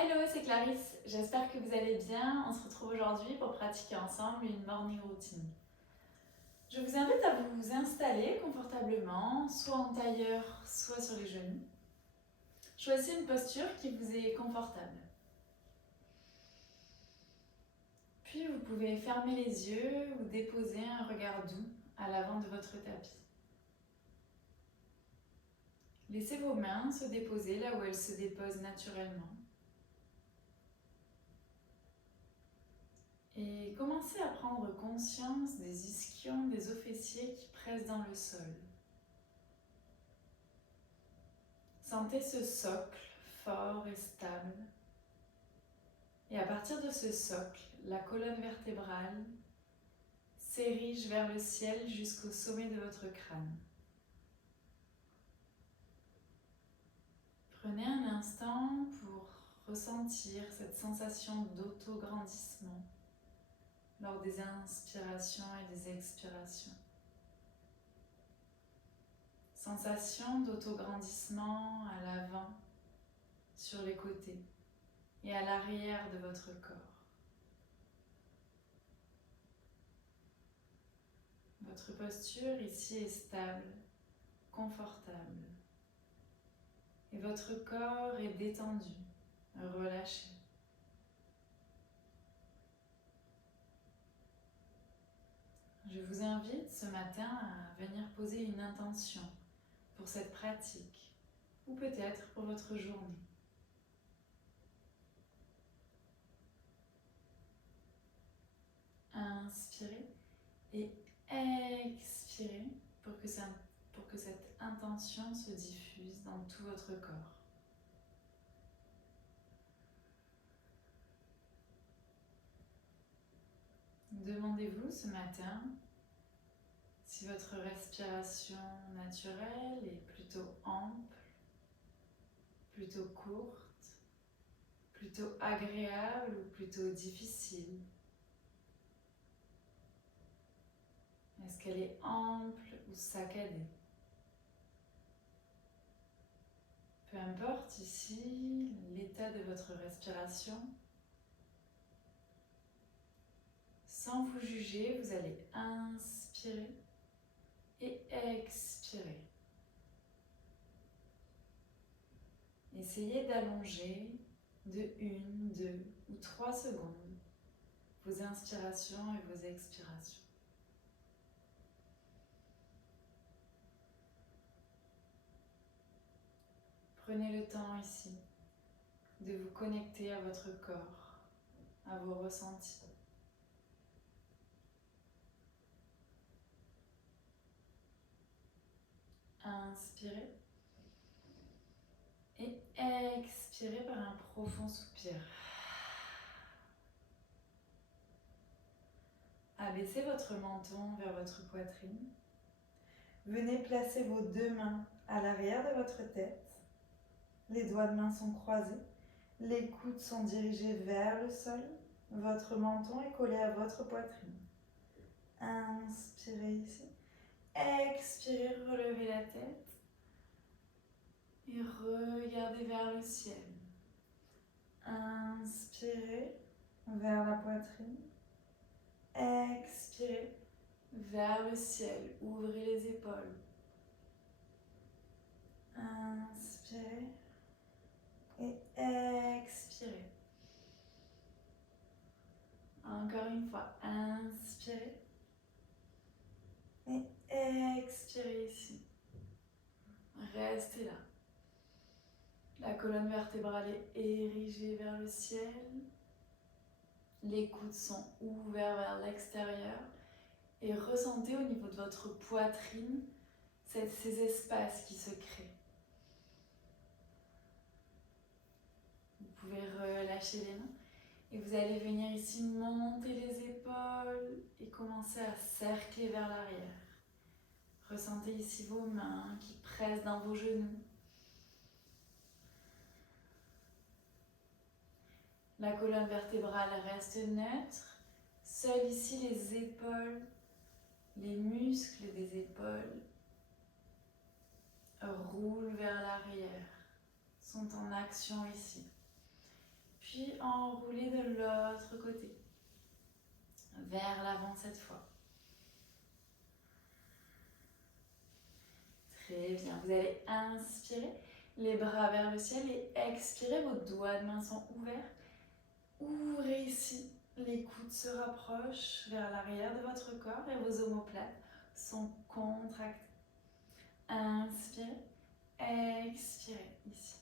Hello, c'est Clarisse, j'espère que vous allez bien. On se retrouve aujourd'hui pour pratiquer ensemble une morning routine. Je vous invite à vous installer confortablement, soit en tailleur, soit sur les genoux. Choisissez une posture qui vous est confortable. Puis vous pouvez fermer les yeux ou déposer un regard doux à l'avant de votre tapis. Laissez vos mains se déposer là où elles se déposent naturellement. Et commencez à prendre conscience des ischions, des os fessiers qui pressent dans le sol. Sentez ce socle fort et stable. Et à partir de ce socle, la colonne vertébrale s'érige vers le ciel jusqu'au sommet de votre crâne. Prenez un instant pour ressentir cette sensation d'autograndissement lors des inspirations et des expirations. Sensation d'autograndissement à l'avant, sur les côtés et à l'arrière de votre corps. Votre posture ici est stable, confortable. Et votre corps est détendu, relâché. Je vous invite ce matin à venir poser une intention pour cette pratique ou peut-être pour votre journée. Inspirez et expirez pour que cette intention se diffuse dans tout votre corps. Demandez-vous ce matin si votre respiration naturelle est plutôt ample, plutôt courte, plutôt agréable ou plutôt difficile. Est-ce qu'elle est ample ou saccadée? Peu importe ici l'état de votre respiration, sans vous juger, vous allez inspirer et expirer. Essayez d'allonger de 1, 2 ou 3 secondes vos inspirations et vos expirations. Prenez le temps ici de vous connecter à votre corps, à vos ressentis. Inspirez et expirez par un profond soupir. Abaissez votre menton vers votre poitrine. Venez placer vos deux mains à l'arrière de votre tête. Les doigts de main sont croisés. Les coudes sont dirigés vers le sol. Votre menton est collé à votre poitrine. Inspirez ici. Expirez, relevez la tête. Et regardez vers le ciel. Inspirez vers la poitrine. Expirez vers le ciel. Ouvrez les épaules. Inspirez et expirez. Encore une fois, inspirez et expirez ici. Restez là. La colonne vertébrale est érigée vers le ciel. Les coudes sont ouverts vers l'extérieur. Et ressentez au niveau de votre poitrine ces espaces qui se créent. Vous pouvez relâcher les mains. Et vous allez venir ici monter les épaules et commencer à cercler vers l'arrière. Ressentez ici vos mains qui pressent dans vos genoux. La colonne vertébrale reste neutre. Seuls ici les épaules, les muscles des épaules roulent vers l'arrière, sont en action ici. enrouler de l'autre côté. Vers l'avant cette fois. Très bien. Vous allez inspirer, les bras vers le ciel et expirer, vos doigts de main sont ouverts. Ouvrez ici, les coudes se rapprochent vers l'arrière de votre corps et vos omoplates sont contractés. Inspirez, expirez ici.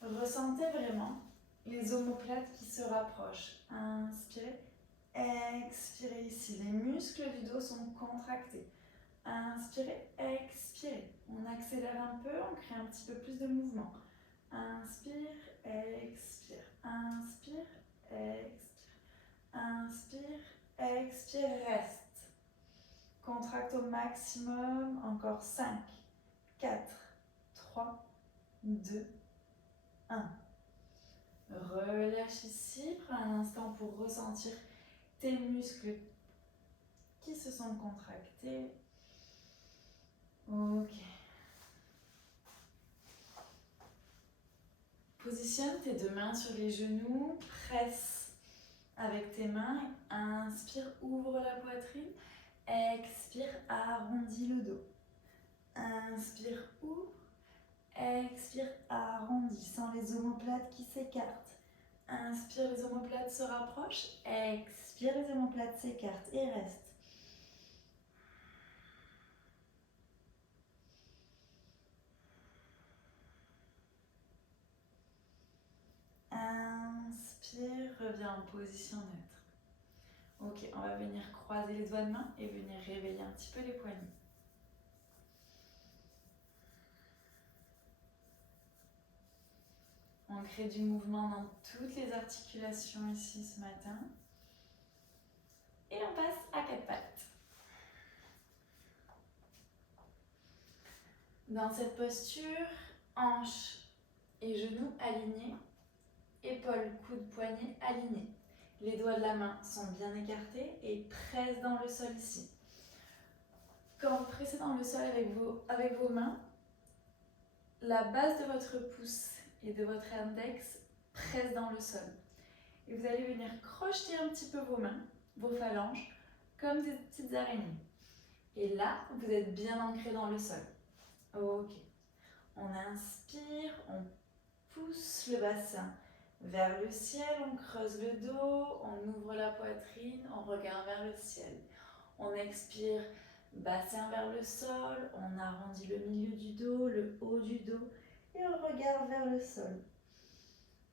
Ressentez vraiment les omoplates qui se rapprochent. Inspirez, expirez ici. Les muscles du dos sont contractés. Inspirez, expirez. On accélère un peu, on crée un petit peu plus de mouvement. Inspire, expire. Inspire, expire. Inspire, expire, reste. Contracte au maximum. Encore 5, 4, 3, 2, 1. Relâche ici. Prends un instant pour ressentir tes muscles qui se sont contractés. Ok. Positionne tes deux mains sur les genoux, presse avec tes mains. Inspire, ouvre la poitrine. Expire, arrondis le dos. Inspire, ouvre. Expire, arrondis, sans les omoplates qui s'écartent. Inspire, les omoplates se rapprochent. Expire, les omoplates s'écartent et reste. Inspire, reviens en position neutre. Ok, on va venir croiser les doigts de main et venir réveiller un petit peu les poignets. On crée du mouvement dans toutes les articulations ici ce matin. Et on passe à quatre pattes. Dans cette posture, hanches et genoux alignés, épaules, coudes, poignets alignés. Les doigts de la main sont bien écartés et pressent dans le sol ici. Quand vous pressez dans le sol avec vos mains, la base de votre pouce et de votre index presse dans le sol. Et vous allez venir crocheter un petit peu vos mains, vos phalanges, comme des petites araignées. Et là, vous êtes bien ancré dans le sol. Ok. On inspire, on pousse le bassin vers le ciel, on creuse le dos, on ouvre la poitrine, on regarde vers le ciel. On expire, bassin vers le sol, on arrondit le milieu du dos, le haut du dos et on regarde vers le sol.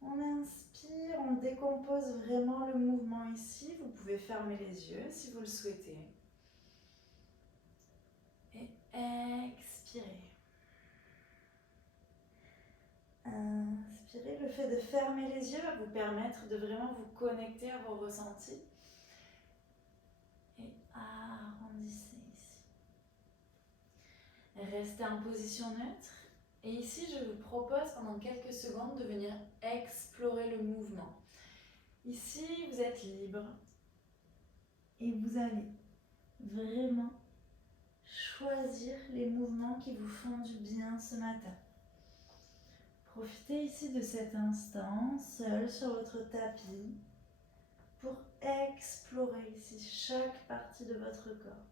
On inspire, on décompose vraiment le mouvement ici. Vous pouvez fermer les yeux si vous le souhaitez. Et expirez. Inspirez. Le fait de fermer les yeux va vous permettre de vraiment vous connecter à vos ressentis. Et arrondissez ici. Restez en position neutre. Et ici, je vous propose pendant quelques secondes de venir explorer le mouvement. Ici, vous êtes libre. Et vous allez vraiment choisir les mouvements qui vous font du bien ce matin. Profitez ici de cet instant, seul sur votre tapis, pour explorer ici chaque partie de votre corps.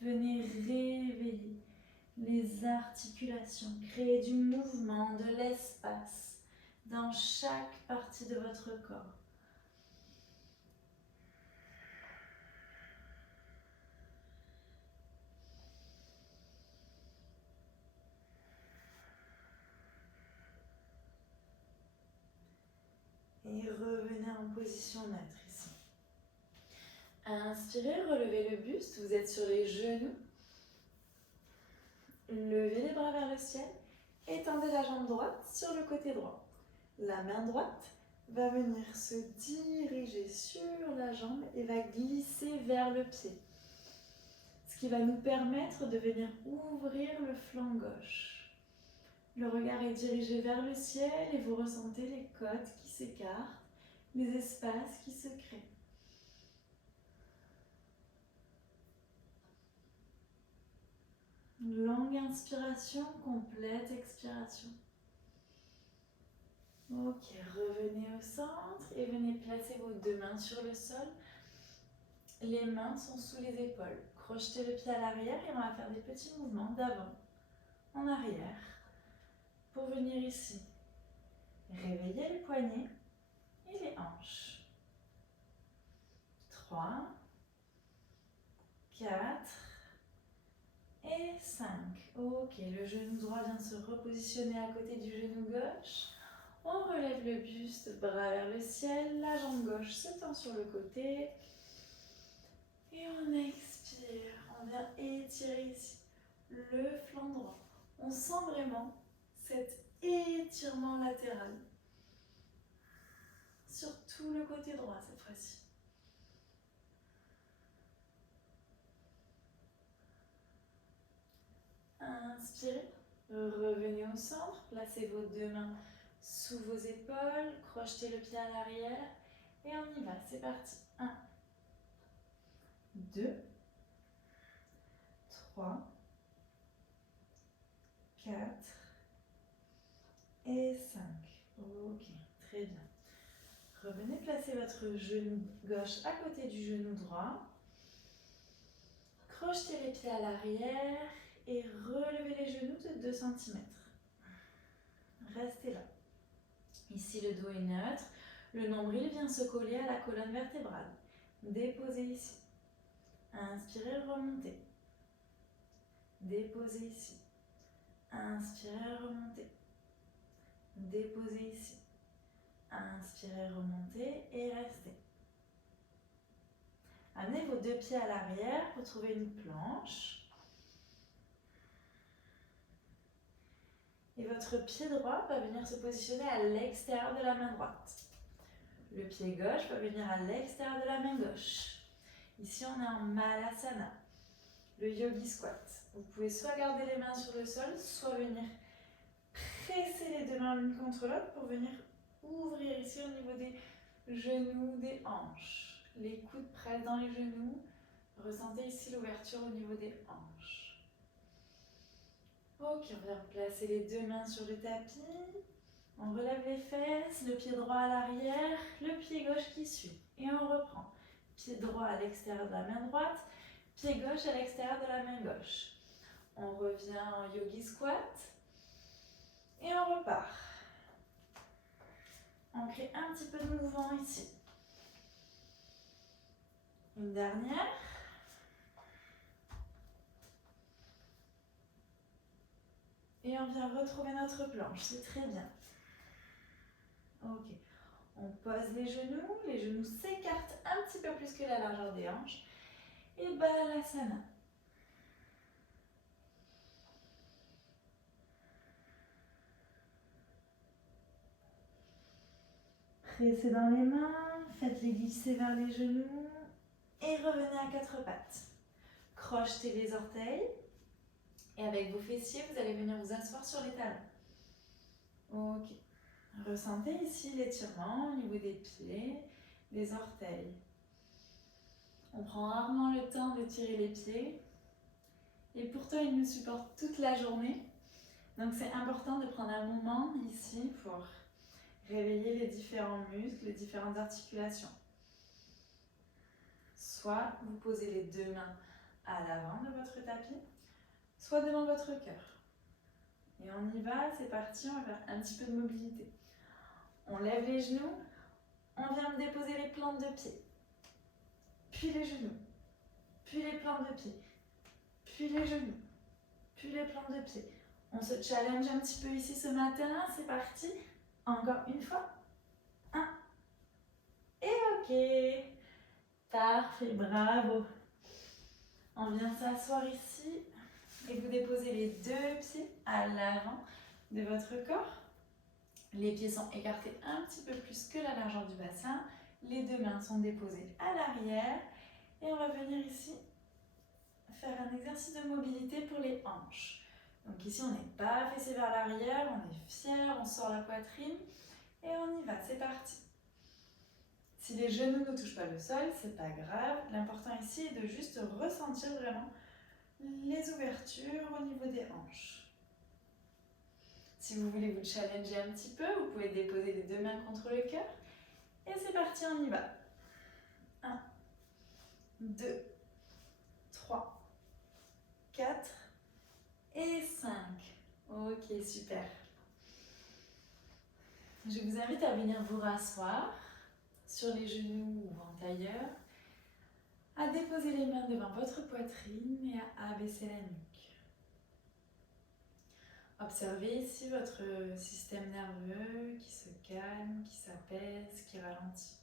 Venez réveiller les articulations, créer du mouvement, de l'espace dans chaque partie de votre corps. Et revenez en position neutre ici. Inspirez, relevez le buste, vous êtes sur les genoux. Levez les bras vers le ciel, étendez la jambe droite sur le côté droit. La main droite va venir se diriger sur la jambe et va glisser vers le pied. Ce qui va nous permettre de venir ouvrir le flanc gauche. Le regard est dirigé vers le ciel et vous ressentez les côtes qui s'écartent, les espaces qui se créent. Longue inspiration, complète expiration. Ok, revenez au centre et venez placer vos deux mains sur le sol. Les mains sont sous les épaules. Crochetez le pied à l'arrière et on va faire des petits mouvements d'avant en arrière pour venir ici. Réveillez les poignets et les hanches. 3, 4 et 5. Ok, le genou droit vient de se repositionner à côté du genou gauche. On relève le buste, bras vers le ciel. La jambe gauche se tend sur le côté. Et on expire. On vient étirer ici le flanc droit. On sent vraiment cet étirement latéral sur tout le côté droit cette fois-ci. Inspirez, revenez au centre, placez vos deux mains sous vos épaules, crochetez le pied à l'arrière et on y va, c'est parti. 1, 2, 3, 4 et 5. Ok, très bien. Revenez placer votre genou gauche à côté du genou droit. Crochetez les pieds à l'arrière et relevez les genoux de 2 cm. Restez là. Ici, le dos est neutre. Le nombril vient se coller à la colonne vertébrale. Déposez ici. Inspirez, remontez. Déposez ici. Inspirez, remontez. Déposez ici. Inspirez, remontez et restez. Amenez vos deux pieds à l'arrière pour trouver une planche. Et votre pied droit va venir se positionner à l'extérieur de la main droite. Le pied gauche va venir à l'extérieur de la main gauche. Ici, on est en Malasana, le Yogi Squat. Vous pouvez soit garder les mains sur le sol, soit venir presser les deux mains l'une contre l'autre pour venir ouvrir ici au niveau des genoux, des hanches. Les coudes pressent dans les genoux. Ressentez ici l'ouverture au niveau des hanches. Ok, on vient placer les deux mains sur le tapis. On relève les fesses, le pied droit à l'arrière, le pied gauche qui suit. Et on reprend. Pied droit à l'extérieur de la main droite, pied gauche à l'extérieur de la main gauche. On revient en Yogi Squat. Et on repart. On crée un petit peu de mouvement ici. Une dernière. Et on vient retrouver notre planche, c'est très bien. Ok, on pose les genoux s'écartent un petit peu plus que la largeur des hanches. Et Balasana. Pressez dans les mains, faites-les glisser vers les genoux et revenez à quatre pattes. Crochetez les orteils et avec vos fessiers, vous allez venir vous asseoir sur les talons. Ok. Ressentez ici l'étirement au niveau des pieds, des orteils. On prend rarement le temps de tirer les pieds et pourtant ils nous supportent toute la journée. Donc c'est important de prendre un moment ici pour réveiller les différents muscles, les différentes articulations. Soit vous posez les deux mains à l'avant de votre tapis, soit devant votre cœur. Et on y va, c'est parti, on va faire un petit peu de mobilité. On lève les genoux, on vient de déposer les plantes de pied, puis les genoux, puis les plantes de pied, puis les genoux, puis les plantes de pied. On se challenge un petit peu ici ce matin, c'est parti. Encore une fois. 1. Et ok. Parfait, bravo. On vient s'asseoir ici et vous déposez les deux pieds à l'avant de votre corps. Les pieds sont écartés un petit peu plus que la largeur du bassin. Les deux mains sont déposées à l'arrière. Et on va venir ici faire un exercice de mobilité pour les hanches. Donc ici, on n'est pas fessé vers l'arrière, on est fier, on sort la poitrine. Et on y va, c'est parti. Si les genoux ne touchent pas le sol, c'est pas grave. L'important ici est de juste ressentir vraiment les ouvertures au niveau des hanches. Si vous voulez vous challenger un petit peu, vous pouvez déposer les deux mains contre le cœur Et c'est parti, on y va. 1, 2, 3, 4 et 5. Ok, super. Je vous invite à venir vous rasseoir sur les genoux ou en tailleur, à déposer les mains devant votre poitrine et à abaisser la nuque. Observez ici votre système nerveux qui se calme, qui s'apaise, qui ralentit.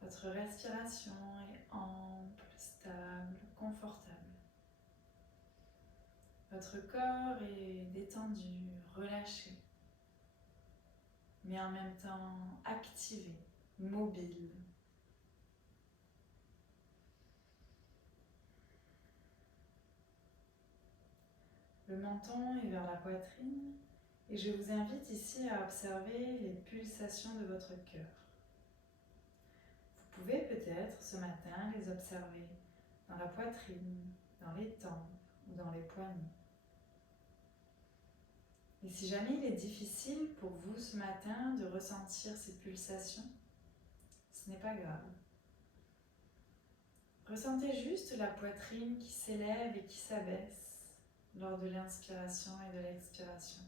Votre respiration est ample, stable, confortable. Votre corps est détendu, relâché, mais en même temps activé, mobile. Le menton est vers la poitrine et je vous invite ici à observer les pulsations de votre cœur. Vous pouvez peut-être ce matin les observer dans la poitrine, dans les tempes ou dans les poignets. Et si jamais il est difficile pour vous ce matin de ressentir ces pulsations, ce n'est pas grave. Ressentez juste la poitrine qui s'élève et qui s'abaisse lors de l'inspiration et de l'expiration.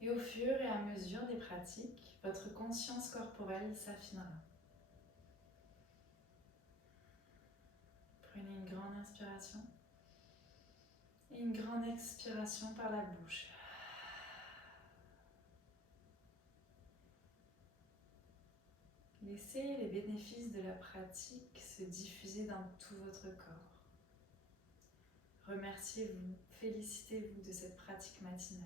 Et au fur et à mesure des pratiques, votre conscience corporelle s'affinera. Prenez une grande inspiration et une grande expiration par la bouche. Laissez les bénéfices de la pratique se diffuser dans tout votre corps. Remerciez-vous, félicitez-vous de cette pratique matinale.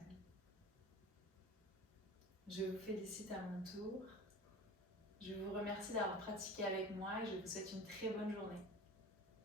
Je vous félicite à mon tour. Je vous remercie d'avoir pratiqué avec moi et je vous souhaite une très bonne journée.